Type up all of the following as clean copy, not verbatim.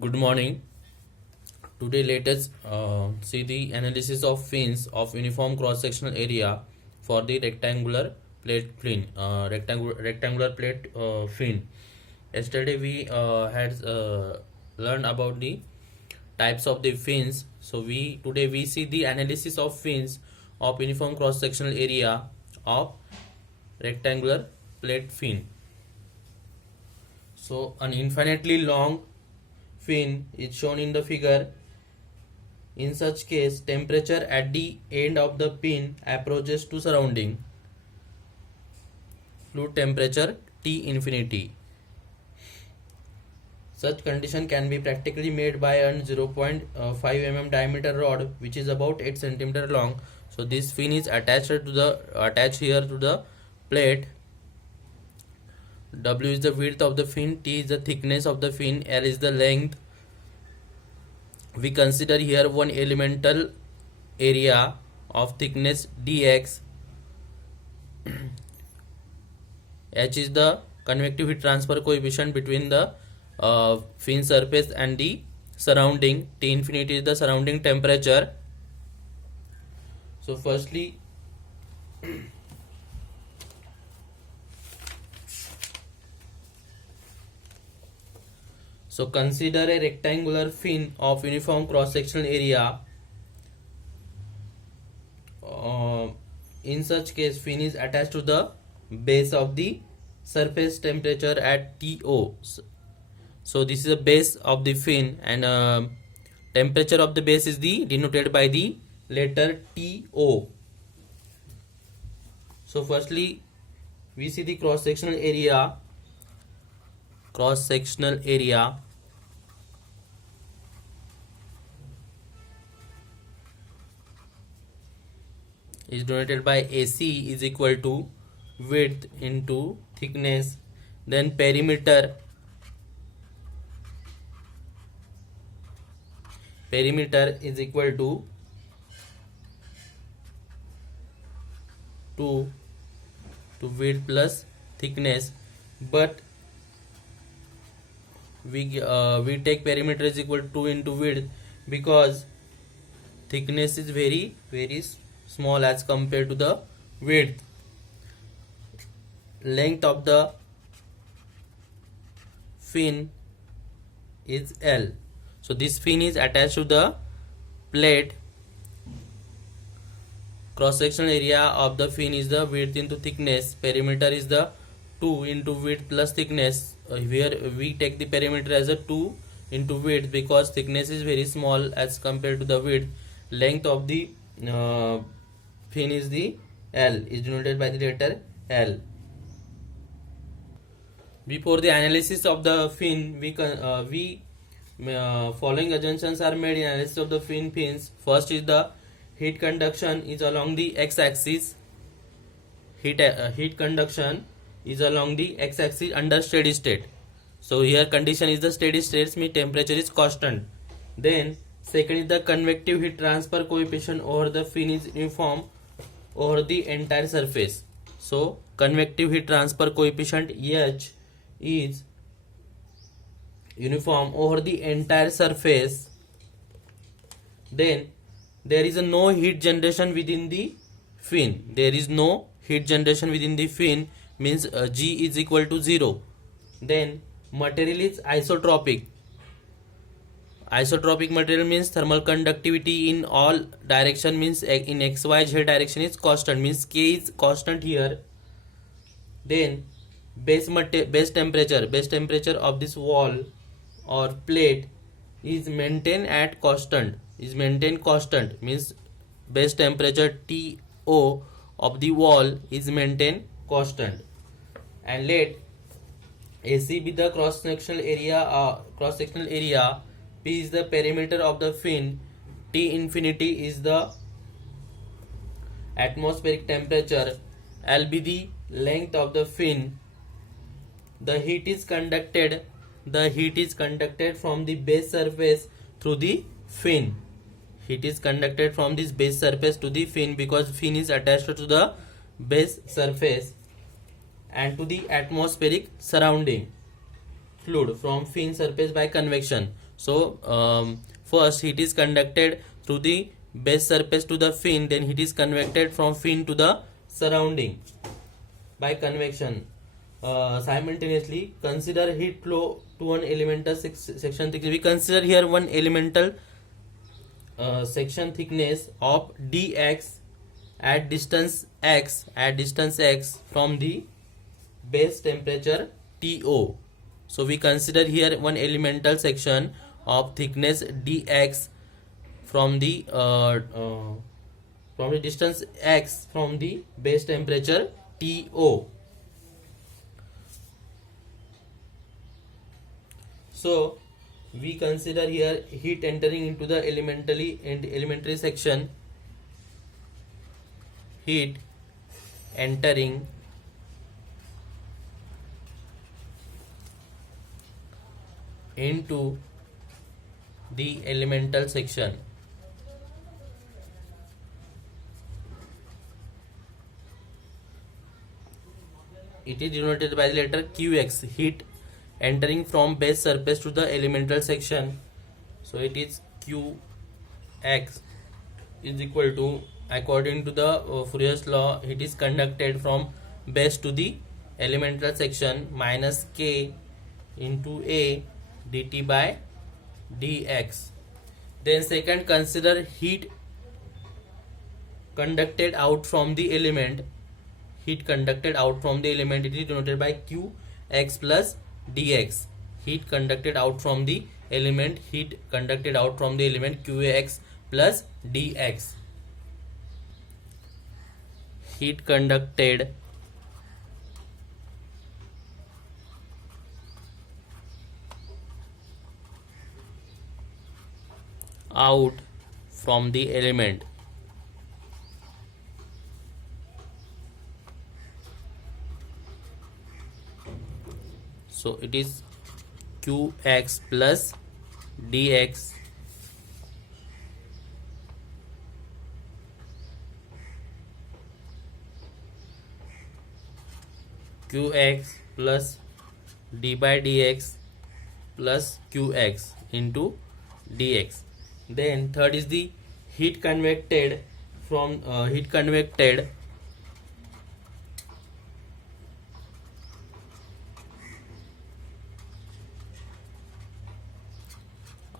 Good morning. Today, let us see the analysis of fins of uniform cross-sectional area for the rectangular plate fin. Rectangular plate fin. Yesterday, we had learned about the types of the fins. So, we today we see the analysis of fins of uniform cross-sectional area of rectangular plate fin. So, an infinitely long fin is shown in the figure. In such case, temperature at the end of the pin approaches to surrounding fluid temperature T infinity. Such condition can be practically made by a 0.5 mm diameter rod which is about 8 cm long. So this fin is attached here to the plate. W is the width of the fin, T is the thickness of the fin, L is the length. We consider here one elemental area of thickness dx. H is the convective heat transfer coefficient between the fin surface and the surrounding. T infinity is the surrounding temperature. So firstly, so consider a rectangular fin of uniform cross-sectional area. In such case, fin is attached to the base of the surface temperature at TO. So this is the base of the fin, and temperature of the base is denoted by the letter TO. So firstly, we see the cross-sectional area. Cross-sectional area is denoted by AC is equal to width into thickness, then perimeter is equal to 2 to width plus thickness, but we take perimeter is equal to 2 into width because thickness is very small as compared to the width. Length of the fin is L. So this fin is attached to the plate. Cross-sectional area of the fin is the width into thickness. Perimeter is the 2 into width plus thickness. Here we take the perimeter as a 2 into width because thickness is very small as compared to the width. Length of the fin is the L, is denoted by the letter L. Before the analysis of the fin, following assumptions are made in analysis of the fins. First is the heat conduction is along the x-axis. Heat conduction is along the x-axis under steady state. So here condition is the steady state, means temperature is constant. Then second is the convective heat transfer coefficient over the fin is uniform over the entire surface. So convective heat transfer coefficient H is uniform over the entire surface. Then there is no heat generation within the fin. There is no heat generation within the fin, means G is equal to 0. Then material is isotropic. Isotropic material means thermal conductivity in all direction, means in XYZ direction is constant, means K is constant here. Then base temperature of this wall or plate is maintained constant, means base temperature TO of the wall is maintained constant. And let AC be the cross-sectional area, P is the perimeter of the fin, T infinity is the atmospheric temperature, L be the length of the fin. The heat is conducted from the base surface through the fin. Heat is conducted from this base surface to the fin because fin is attached to the base surface and to the atmospheric surrounding fluid from fin surface by convection. So first heat is conducted through the base surface to the fin, then heat is convected from fin to the surrounding by convection. Simultaneously consider heat flow to one elemental section thickness. We consider here one elemental section thickness of dx at distance x from the base temperature TO. So we consider here one elemental section of thickness dx from the distance x from the base temperature TO. So we consider here heat entering into the elementary section, heat entering into the elemental section. It is denoted by the letter Qx, heat entering from base surface to the elemental section. So it is Qx is equal to, according to the Fourier's law, it is conducted from base to the elemental section minus K into A dt by dx. Then second, consider heat conducted out from the element. Heat conducted out from the element, it is denoted by Qx plus dx. Heat conducted out from the element, heat conducted out from the element Qx plus dx. Heat conducted out from the element. So it is Qx plus dx Qx plus d by dx plus Qx into dx. Then third is the heat convected from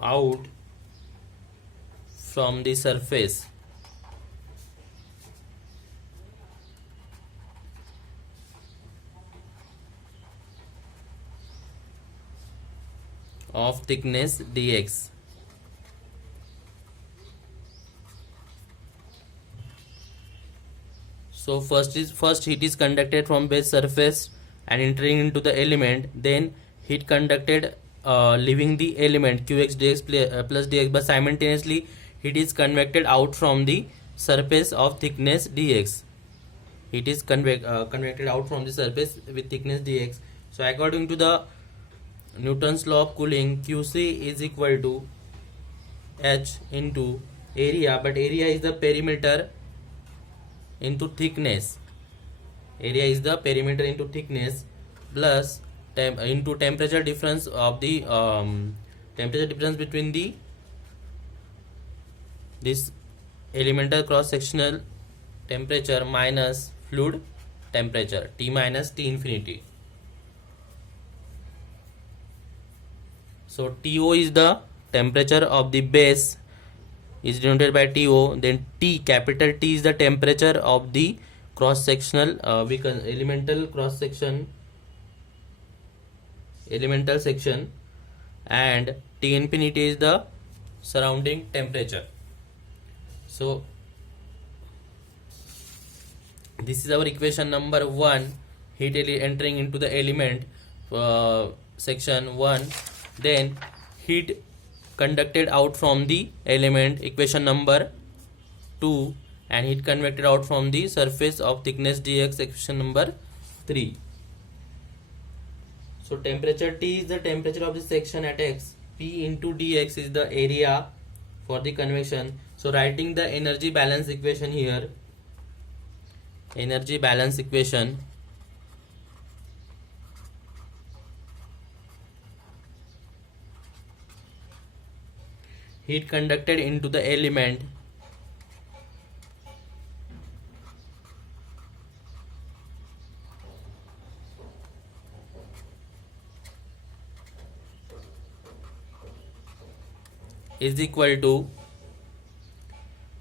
out from the surface of thickness dx. So first heat is conducted from base surface and entering into the element, then heat conducted leaving the element Qx dx plus dx, but simultaneously heat is convected out from the surface of thickness dx. Heat is convected out from the surface with thickness dx. So according to the Newton's law of cooling, Qc is equal to H into area, but area is the perimeter into thickness. Area is the perimeter into thickness plus into temperature difference of the temperature difference between the this elemental cross sectional temperature minus fluid temperature T minus T infinity. So TO is the temperature of the base, is denoted by TO. Then T, capital T, is the temperature of the cross sectional elemental cross section, elemental section, and T infinity is the surrounding temperature. So this is our equation number 1, heat entering into the element section 1. Then heat conducted out from the element, equation number 2, and heat convected out from the surface of thickness dx, equation number 3. So temperature T is the temperature of the section at x, P into dx is the area for the convection. So writing the energy balance equation here, energy balance equation, heat conducted into the element is equal to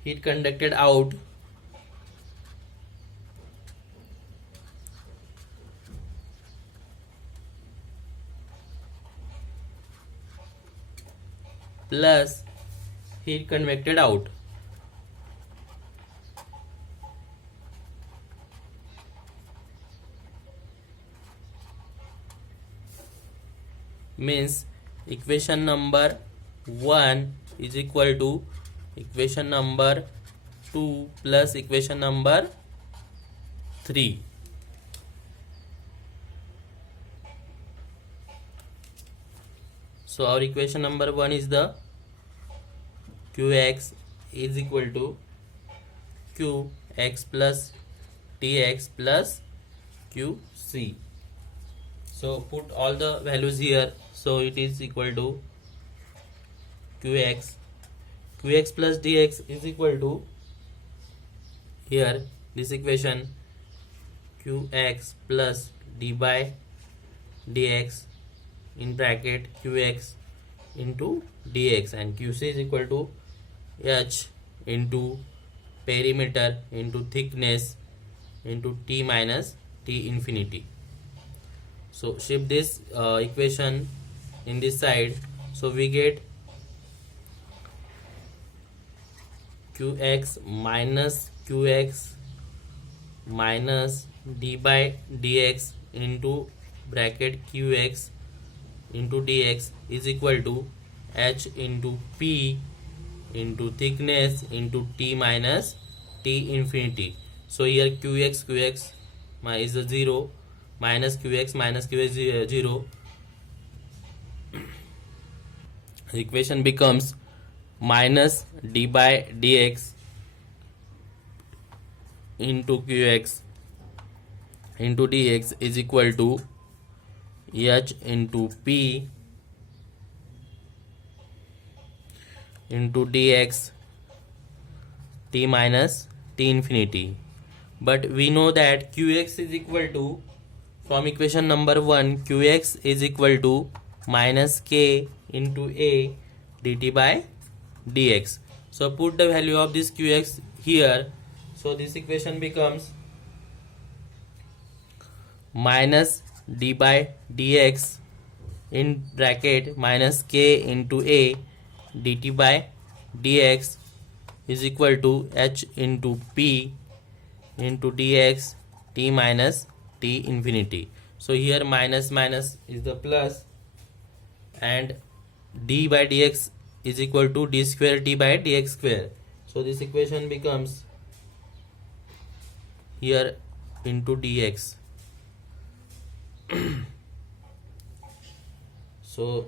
heat conducted out plus heat convected out. Means equation number 1 is equal to equation number 2 plus equation number 3. So our equation number 1 is the Qx is equal to Qx plus Tx plus Qc. So put all the values here. So it is equal to Qx plus Dx is equal to, here this equation, Qx plus d by dx in bracket Qx into dx, and Qc is equal to h into perimeter into thickness into t minus t infinity. So shift this equation in this side, so we get Qx minus d by dx into bracket Qx into dx is equal to h into p into thickness into t minus t infinity. So here Qx is a 0, minus Qx is 0. The equation becomes minus d by dx into Qx into dx is equal to h into p into dx t minus t infinity. But we know that Qx is equal to, from equation number 1, Qx is equal to minus k into a dt by dx. So put the value of this Qx here. So this equation becomes minus d by dx in bracket minus k into a dt by dx is equal to h into p into dx t minus t infinity. So here minus is the plus, and d by dx is equal to d square t by dx square. So this equation becomes here into dx. So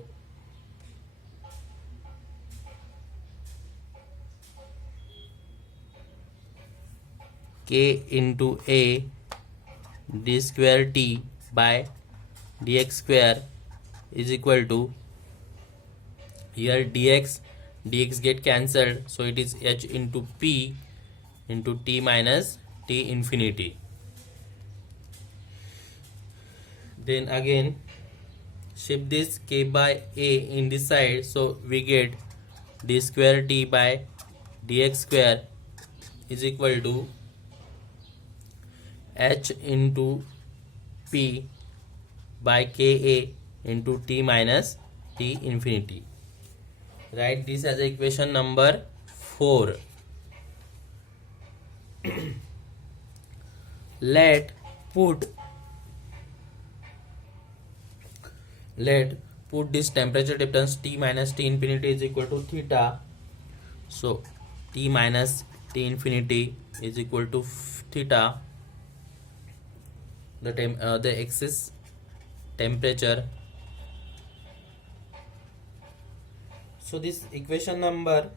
k into a d square t by dx square is equal to, here dx get cancelled, so it is h into p into t minus t infinity. Then again shift this k by a in this side, so we get d square t by dx square is equal to h into p by ka into t minus t infinity. Write this as equation number 4. Let put this temperature difference T minus T infinity is equal to theta. So T minus T infinity is equal to theta, the excess temperature. So this equation number,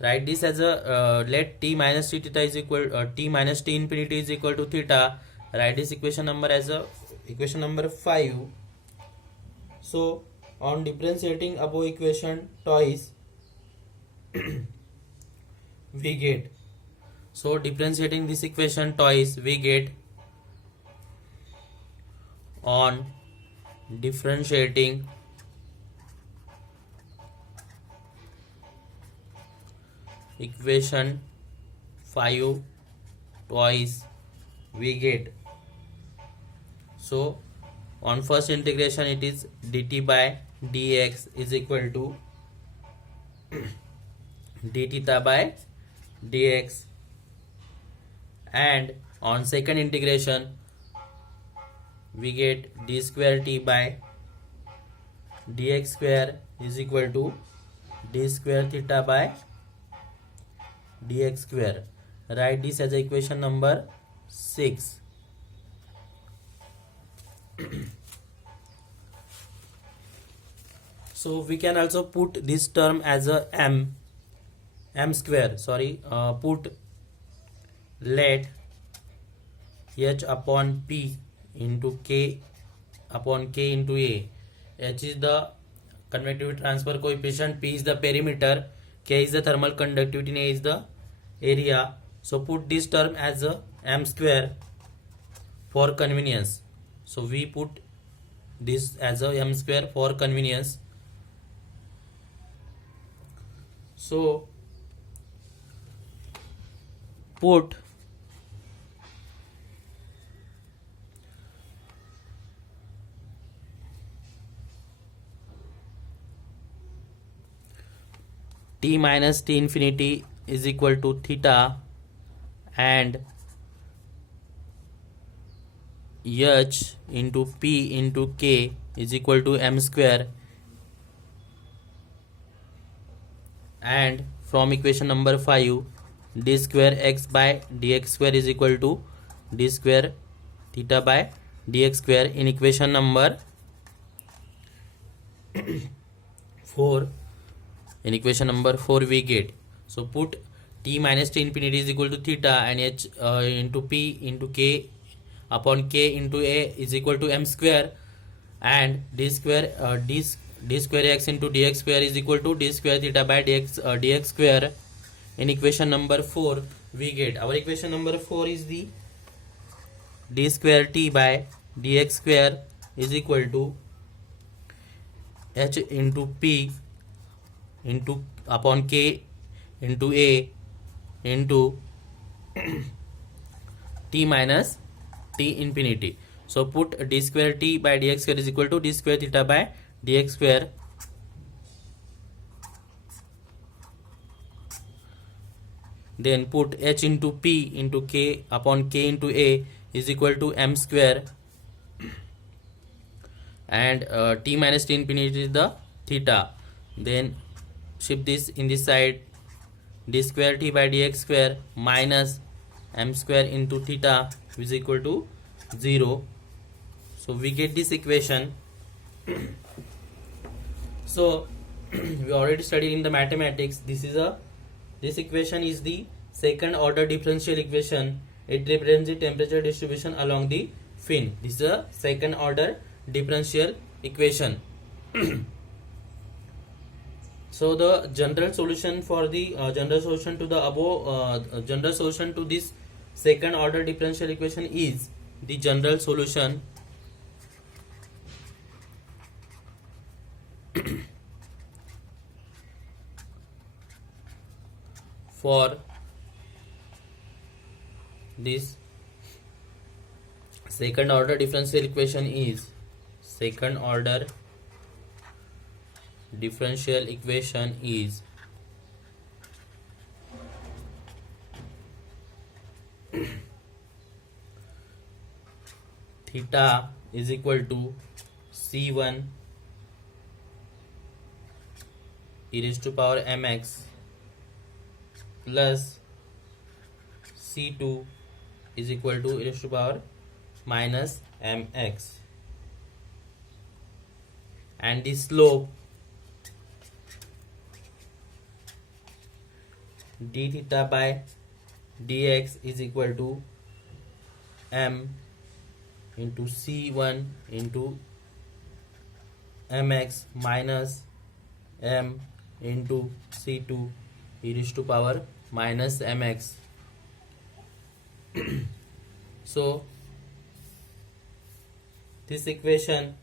write this as a let T minus T theta is equal T minus T infinity is equal to theta. Write this equation number as a equation number 5. So on differentiating above equation twice, we get, so differentiating this equation twice, we get on differentiating equation 5 twice, we get, so on first integration it is dt by dx is equal to d theta by dx, and on second integration we get d square t by dx square is equal to d square theta by dx square. Write this as equation number 6. So we can also put this term as a m square, put let h upon p into k upon k into a. H is the convective transfer coefficient, p is the perimeter, k is the thermal conductivity, and a is the area. So put this term as a m square for convenience. So we put this as a m square for convenience. So put t minus t infinity is equal to theta and h into p into k is equal to m square, and from equation number 5 d square x by dx square is equal to d square theta by dx square. In equation number 4, we get, so put t minus t infinity is equal to theta and h into p into k upon k into a is equal to m square, and d square x into dx square is equal to d square theta by dx square. In equation number 4 we get, our equation number 4 is the d square t by dx square is equal to h into p into upon k into a into t minus t infinity. So put d square t by dx square is equal to d square theta by dx square, then put h into p into k upon k into a is equal to m square, and t minus t infinity is the theta. Then shift this in this side, d square t by dx square minus m square into theta is equal to 0. So we get this equation. So we already studied in the mathematics, this equation is the second order differential equation. It represents the temperature distribution along the fin. This is a second order differential equation. So the general solution for the general solution to the above general solution to this second order differential equation is the general solution for this second order differential equation is theta is equal to c1 e raised to power mx plus c2 is equal to e raised to power minus mx, and the slope d theta by dx is equal to m into c1 into mx minus m into c2 e raised to power minus mx. So this equation,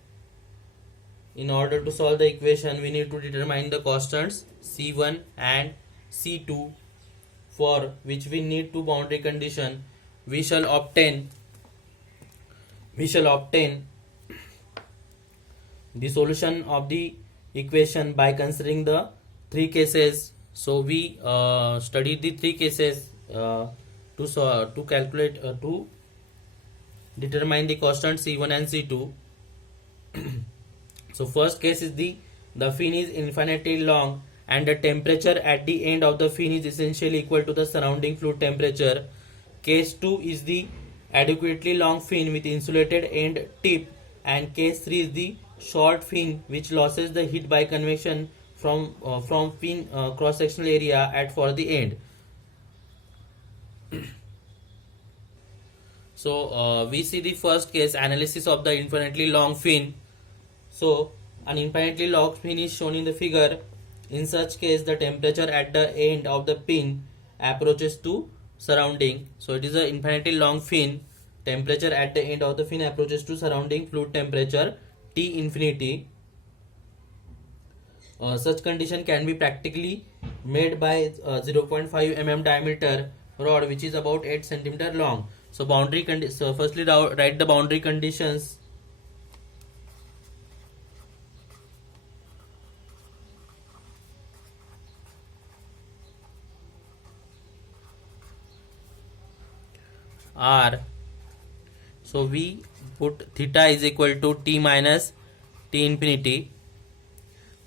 in order to solve the equation, we need to determine the constants C1 and C2, for which we need two boundary condition. We shall obtain the solution of the equation by considering the three cases. So we studied the three cases to calculate to determine the constant C1 and C2. So first case is the fin is infinitely long and the temperature at the end of the fin is essentially equal to the surrounding fluid temperature. Case 2 is the adequately long fin with insulated end tip, and case 3 is the short fin which loses the heat by convection from fin cross sectional area at for the end. So we see the first case, analysis of the infinitely long fin. So an infinitely long fin is shown in the figure. In such case, the temperature at the end of the pin approaches to surrounding. So it is an infinitely long fin. Temperature at the end of the fin approaches to surrounding fluid temperature T infinity. Such condition can be practically made by 0.5 mm diameter rod, which is about 8 cm long. So boundary so firstly write the boundary conditions. R. So we put theta is equal to T minus T infinity.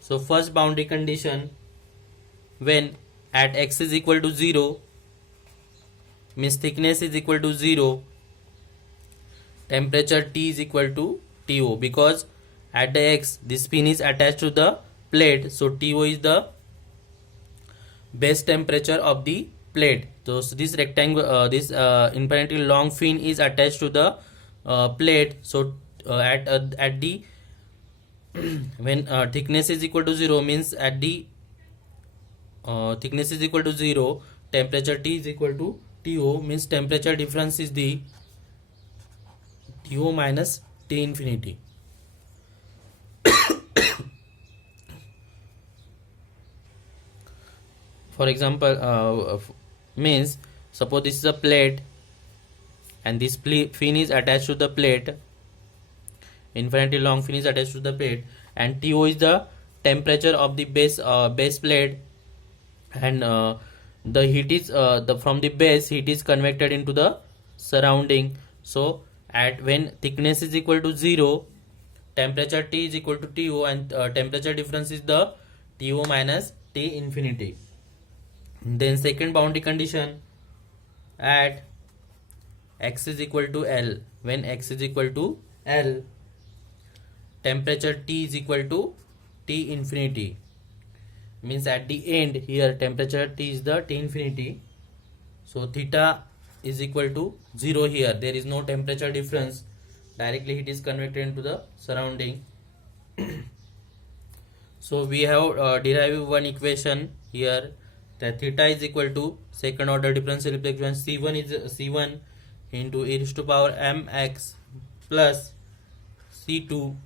So first boundary condition, when at x is equal to 0, means thickness is equal to 0, temperature T is equal to TO, because at the x this pin is attached to the plate, so TO is the base temperature of the plate. So this rectangle, this infinitely long fin is attached to the plate. So at the when thickness is equal to 0, means at the thickness is equal to 0, temperature T is equal to TO, means temperature difference is the TO minus T infinity. For example, means suppose this is a plate and this fin is attached to the plate, infinitely long fin is attached to the plate, and TO is the temperature of the base plate, and the heat is from the base heat is convected into the surrounding. So at when thickness is equal to 0, temperature T is equal to TO, and temperature difference is the TO minus T infinity. Then second boundary condition, at x is equal to L, when x is equal to L, temperature T is equal to T infinity, means at the end here temperature T is the T infinity. So theta is equal to 0 here, there is no temperature difference, directly heat is convected into the surrounding. So we have derived one equation here, that theta is equal to second order differential equation C1 is C1 into e raised to power mx plus C2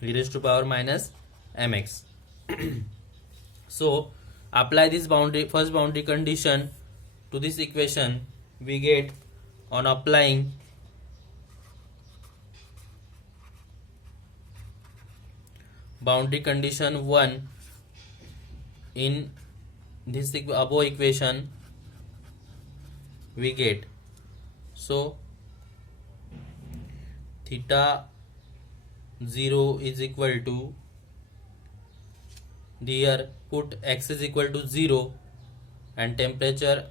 e raised to power minus mx. So apply this first boundary condition to this equation, we get, on applying boundary condition 1 in this above equation, we get, so theta 0 is equal to, here put x is equal to 0 and temperature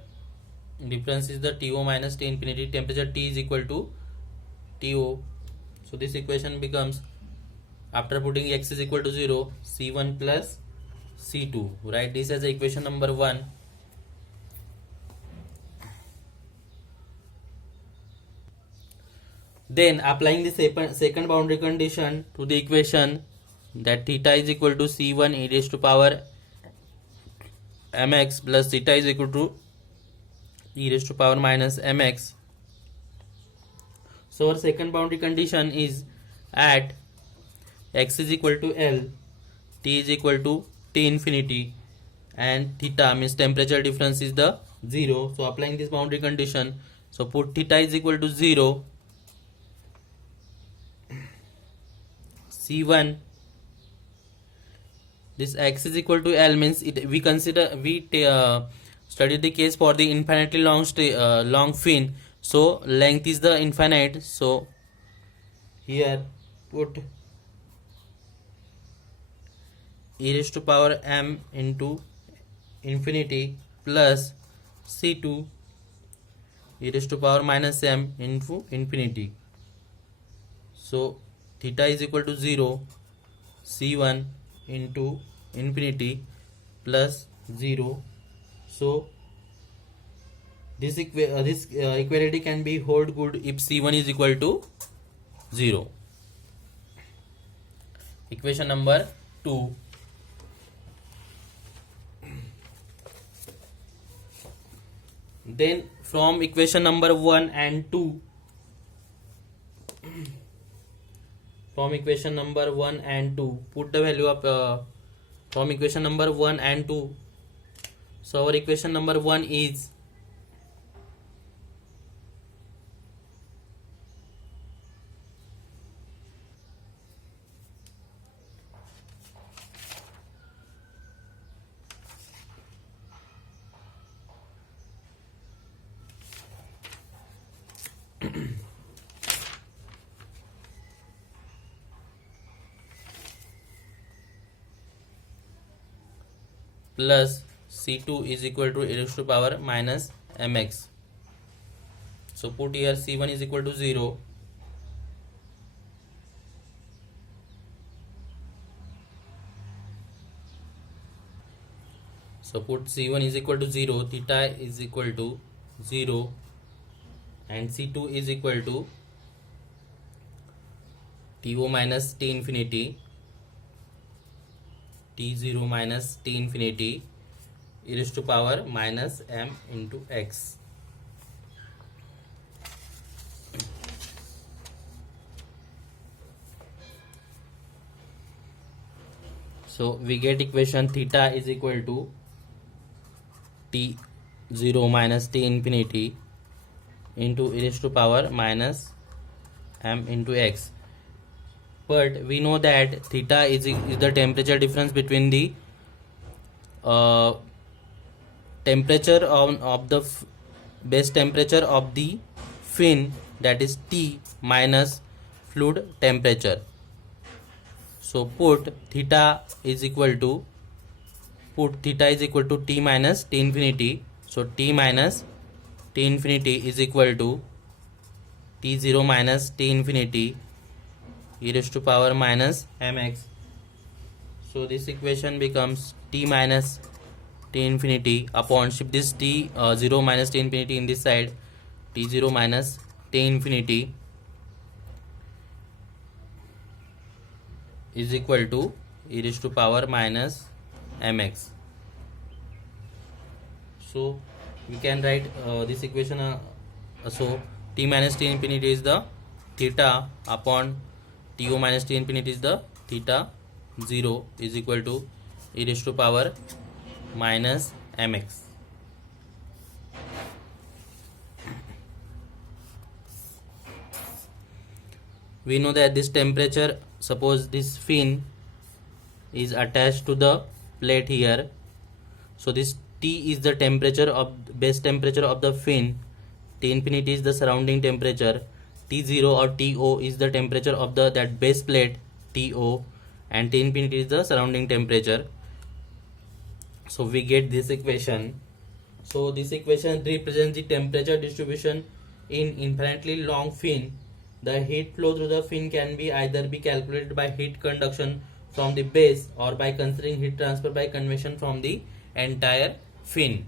difference is the TO minus T infinity, temperature T is equal to TO. So this equation becomes, after putting x is equal to 0, C1 plus C2. Write this as equation number 1. Then applying the second boundary condition to the equation, that theta is equal to C1 e raised to power mx plus theta is equal to e raised to power minus mx. So our second boundary condition is at x is equal to L, t is equal to T infinity, and theta means temperature difference is the 0. So applying this boundary condition, so put theta is equal to 0, C1, this x is equal to L means we study the case for the infinitely long fin, so length is the infinite, so here put e raised to power m into infinity plus C2 e raised to power minus m into infinity. So theta is equal to 0, C1 into infinity plus 0. So this equality can be hold good if C1 is equal to 0. Equation number 2. Then from equation number 1 and 2, from equation number 1 and 2, put the value of from equation number 1 and 2. So our equation number 1 is plus C2 is equal to e raised to power minus mx. So put here C1 is equal to 0, so put C1 is equal to 0, theta is equal to 0, and C2 is equal to TO minus T infinity, T0 minus T infinity e raised to power minus m into x. So we get equation theta is equal to T0 minus T infinity into e raised to power minus m into x. But we know that theta is the temperature difference between the temperature of the base temperature of the fin, that is T, minus fluid temperature. So put theta is equal to T minus T infinity. So T minus T infinity is equal to T0 minus T infinity e raised to power minus mx. So this equation becomes T minus T infinity upon shift this T0 minus T infinity in this side, T0 minus T infinity is equal to e raised to power minus mx. So we can write this equation, so T minus T infinity is the theta upon TO minus T infinity is the theta 0 is equal to e raised to power minus mx. We know that this temperature, suppose this fin is attached to the plate here, so this T is the temperature of base temperature of the fin, T infinity is the surrounding temperature, T0 or TO is the temperature of that base plate TO, and T infinity is the surrounding temperature. So we get this equation. So this equation represents the temperature distribution in infinitely long fin. The heat flow through the fin can be either be calculated by heat conduction from the base or by considering heat transfer by convection from the entire fin.